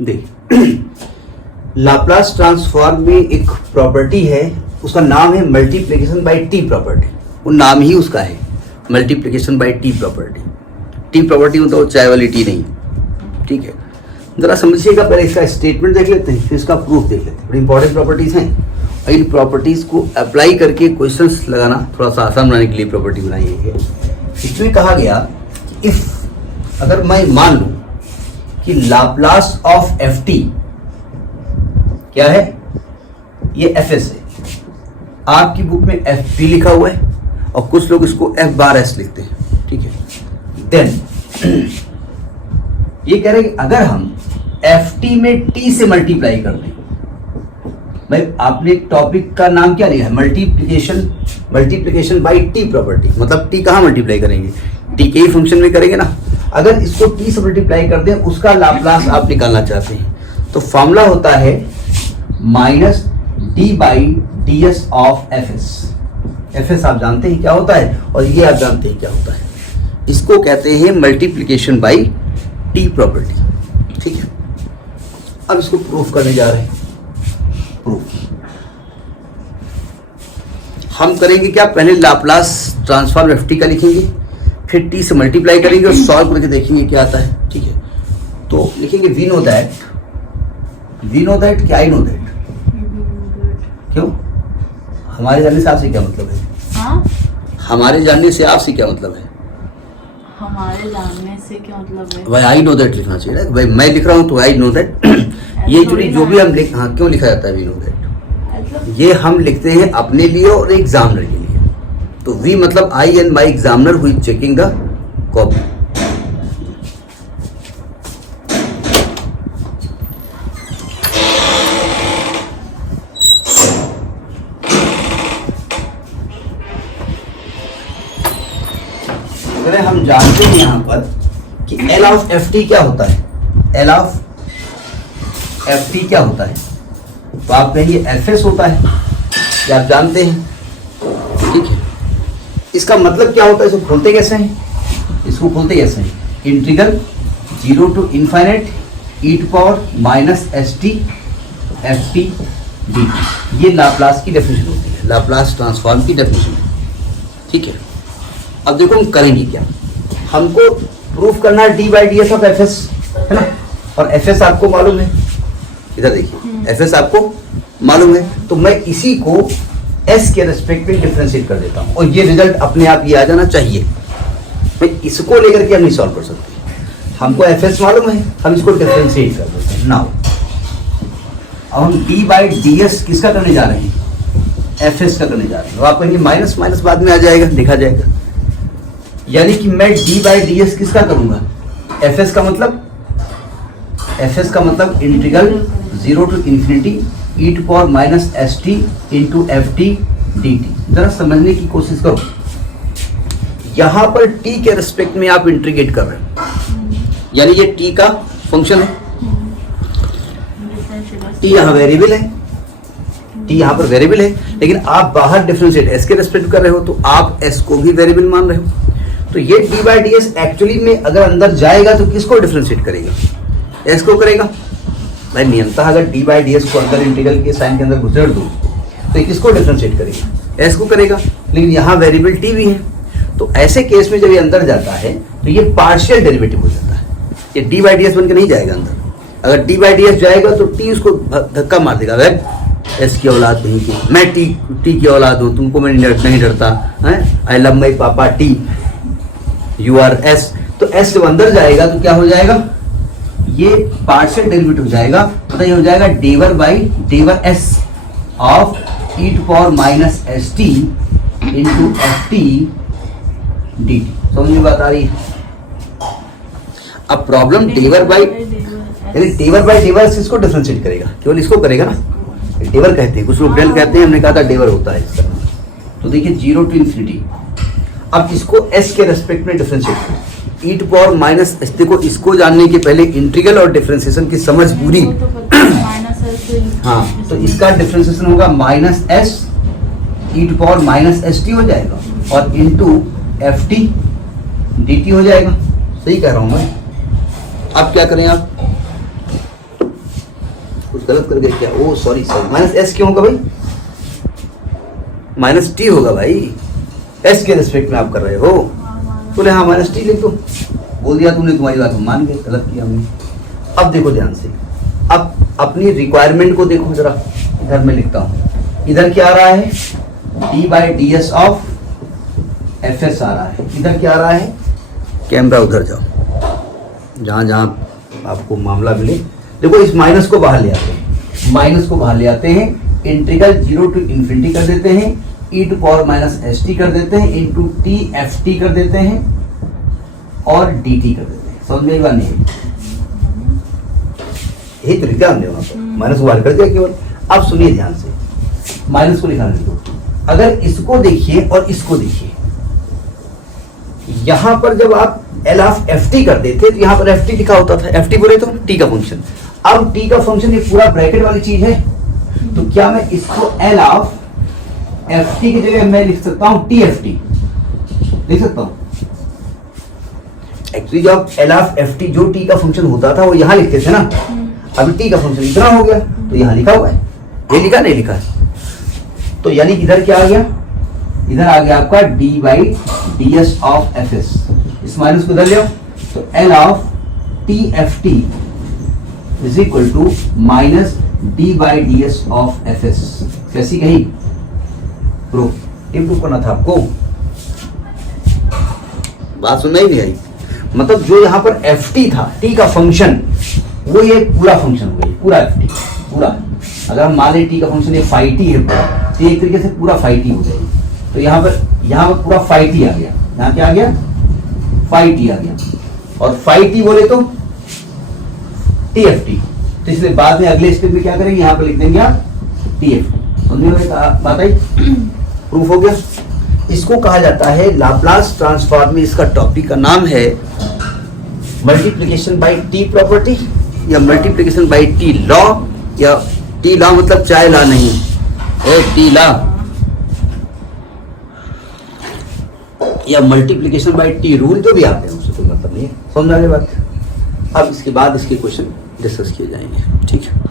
देखिए Laplace transform में एक प्रॉपर्टी है, उसका नाम है मल्टीप्लिकेशन बाय टी प्रॉपर्टी। वो नाम ही उसका है multiplication bye T property. T property मतलब चाय वाली टी नहीं, ठीक है। जरा समझिएगा, पहले इसका स्टेटमेंट देख लेते हैं, फिर इसका प्रूफ देख लेते हैं। बड़ी इंपॉर्टेंट प्रॉपर्टीज हैं और इन प्रॉपर्टीज को अप्लाई करके क्वेश्चंस लगाना थोड़ा सा आसान बनाने के लिए प्रॉपर्टी बनाई गई है। इसमें कहा गया इफ अगर मैं मान लूं कि लाप्लास ऑफ एफ टी क्या है, ये एफ एस है। आपकी बुक में एफ टी लिखा हुआ है और कुछ लोग इसको एफ बार एस लिखते हैं, ठीक है। देन ये कह रहे हैं कि अगर हम एफ टी में टी से मल्टीप्लाई कर दें, भाई आपने टॉपिक का नाम क्या लिया है, मल्टीप्लिकेशन बाय टी प्रॉपर्टी। मतलब टी कहाँ मल्टीप्लाई करेंगे, टी के ही फंक्शन में करेंगे ना। अगर इसको टी से मल्टीप्लाई कर दें, उसका लाप्लास आप निकालना चाहते हैं, तो फॉर्मूला होता है minus D by D S of F S. F S आप जानते हैं क्या होता है और ये आप जानते हैं क्या होता है। इसको कहते हैं मल्टीप्लिकेशन बाई टी प्रॉपर्टी, ठीक है। अब इसको प्रूफ करने जा रहे हैं। प्रूफ हम करेंगे क्या, पहले लाप्लास ट्रांसफॉर्म एफ टी का लिखेंगे, फिर टी से मल्टीप्लाई करेंगे और सॉल्व करके देखेंगे क्या आता है, ठीक है। तो लिखेंगे वी नो दैट क्या आई नो दैट। क्यों, हमारे जानने से आपसे क्या मतलब है? हाँ? हमारे जानने से आपसे क्या मतलब है? हमारे जानने से क्या मतलब है? भाई आई नो दैट लिखना चाहिए ना। भाई मैं लिख रहा हूँ तो आई नो दैट। ये जो भी हम लिख, हाँ क्यों लिखा जाता है वी नो दैट? ये हम लिखते हैं अपने लिए और एग्जामिनर के लिए। तो वी मतलब I and my examiner who is checking the copy. अगर हम जानते हैं यहां पर कि एल ऑफ एफ टी क्या होता है, एल ऑफ एफ टी क्या होता है, तो आप कहेंगे एफ एस होता है, ये आप जानते हैं, ठीक है। इसका मतलब क्या होता है, इसको खोलते कैसे हैं, इसको खोलते कैसे हैं, integral 0 to infinite E to power minus S T F T D. ये लाप्लास की डेफिनेशन होती है, लाप्लास ट्रांसफॉर्म की डेफिनेशन, ठीक है। अब देखो हम करेंगे क्या, हमको प्रूफ करना है D by D S of F S, है ना। और एफ एस आपको मालूम है, इधर देखिए एफ एस आपको मालूम है, तो मैं इसी को एस के रेस्पेक्ट में डिफरेंशिएट कर देता हूं और ये रिजल्ट अपने आप ये आ जाना चाहिए। मैं इसको लेकर के हम नहीं सॉल्व कर सकते, हमको एफ एस मालूम है, हम इसको डिफरेंशिएट कर देते हैं। नाउ अब हम डी बाई डी एस किसका करने जा रहे हैं, एफ एस का करने जा रहे हैं। तो आप कहेंगे माइनस माइनस बाद में आ जाएगा, लिखा जाएगा। यानी कि मैं डी बाई डी एस किसका करूंगा, एफ एस का मतलब integral 0 to infinity E to power minus S T into F T D T. जरा समझने की कोशिश करो, यहां पर टी के रिस्पेक्ट में आप इंटीग्रेट कर रहे हैं, यानी ये टी का फंक्शन है, टी यहां वेरिएबल है, टी यहां पर वेरिएबल है, लेकिन आप बाहर डिफरेंशिएट एस के रिस्पेक्ट कर रहे हो, तो आप एस को भी वेरिएबल मान रहे हो। तो ये D by D S actually में अगर अंदर जाएगा तो किसको डिफरेंशिएट करेगा, एस को करेगा। भाई नियमतः अगर डी बाई डी एस को अंदर इंटीग्रल के साइन के अंदर घुसेड़ दूं तो ये किसको डिफरेंशिएट करेगा, एस को करेगा। लेकिन यहाँ वेरिएबल टी भी है, तो ऐसे केस में जब ये अंदर जाता है तो ये पार्शियल डेरिवेटिव हो जाता है, ये डी बाई डी एस बन के नहीं जाएगा अंदर। अगर डी बाई डी एस जाएगा तो टी उसको धक्का मार देगा, भाई एस की औलाद नहीं की, मैं टी की औलाद हूँ, तुमको मैं नहीं डरता है, आई लव माई पापा टी, यू आर एस। तो एस जब अंदर जाएगा तो क्या हो जाएगा, ये पार्शियल डेरिवेटिव हो जाएगा, तो ये हो जाएगा डेवर बाई डेवर S of E to power minus S T into F T D T. समझ में बात आ रही है? अब प्रॉब्लम डेवर बाई डेवर इसको डिफरेंशिएट करेगा, केवल इसको करेगा ना, डेवर कहते हैं, कुछ लोग डेल कहते हैं, हमने कहा था डेवर होता है इसका। तो देखिए 0 टू इन्फिनिटी, अब इसको एस के रेस्पेक्ट में डिफरेंशिएट करें, ई टू पावर माइनस एस। देखो इसको जानने के पहले इंटीग्रल और डिफरेंशिएशन की समझ पूरी, हाँ, तो इसका डिफरेंशिएशन होगा minus S E to power minus S T हो जाएगा और into F T D T हो जाएगा। सही कह रहा हूं मैं? अब क्या करें आप, कुछ गलत कर गए क्या? ओ सॉरी सॉरी, माइनस एस क्यों होगा भाई? माइनस टी होगा भाई, एस के रिस्पेक्ट में आप कर रहे हो। बोले हाँ माइनस टी लिख दो, बोल दिया तुमने, तुम्हारी बात हम मान गए, गलत किया हमने। अब देखो ध्यान से, अब अपनी रिक्वायरमेंट को देखो जरा, इधर मैं लिखता हूँ, इधर क्या आ रहा है? D by D S of F S आ रहा है, इधर क्या आ रहा है? कैमरा उधर जाओ, जहाँ जहाँ आपको मामला मिले। देखो इस माइनस को बाहर ले आते हैं, माइनस को बाहर ले आते हैं, इंटीग्रल 0 टू इन्फिनिटी कर देते हैं, e to power minus S T कर देते हैं, इंटू टी एफ टी कर देते हैं और डी टी कर देते हैं। समझ में बात नहीं? यही तो लिखा हमने वहां पर, माइनस को बाहर कर दिया केवल। अब सुनिए ध्यान से, माइनस को लिखा दो। अगर इसको देखिए और इसको देखिए, यहां पर जब आप एल ऑफ एफ टी कर देते तो यहां पर एफ टी लिखा होता था, एफ टी बोले तो टी का फंक्शन। अब टी का फंक्शन ये पूरा ब्रैकेट वाली चीज है, तो क्या मैं इसको एल ऑफ एफ टी की जगह मैं लिख सकता हूं टी एफ टी, लिख सकता हूं। एक्चुअली जब एल ऑफ एफ टी जो टी का फंक्शन होता था वो यहां लिखते थे ना, अभी टी का फंक्शन इतना हो गया तो यहां लिखा हुआ है, ये लिखा नहीं लिखा है। तो यानी इधर क्या आ गया? इधर आ गया आपका D by D S of F S, इस माइनस को इधर ले आओ, तो L of T F T is equal to minus D by D S of F S. कैसी कही? प्रूफ, ये प्रूफ करना था आपको, बात सुनना ही नहीं आई। मतलब जो यहां पर एफ टी था, टी का फंक्शन, वो ये पूरा फंक्शन हो गया, पूरा एफ टी पूरा। अगर हम मान लें टी का फंक्शन ये फाई टी है पूरा, तो एक तरीके से पूरा फाई टी हो जाएगी। तो यहाँ पर पूरा फाई टी आ गया, यहाँ क्या आ गया? फाई टी आ गया, और फाई टी बोले तो टी एफ टी। तो इसलिए बाद में अगले स्टेप में क्या करेंगे? यहाँ पर लिख देंगे आप टी एफ टी। समझ में बात आई? प्रूफ हो गया। इसको कहा जाता है लाप्लास ट्रांसफॉर्म में, इसका टॉपिक का नाम है मल्टीप्लिकेशन बाय टी प्रॉपर्टी, या मल्टीप्लिकेशन बाय टी लॉ, या टी लॉ मतलब चाय लॉ नहीं, टी लॉ, या मल्टीप्लिकेशन बाय टी रूल, जो भी आते हैं उससे कोई मतलब नहीं है। समझ आ गई बात? अब इसके बाद इसके क्वेश्चन डिस्कस किए जाएंगे, ठीक है।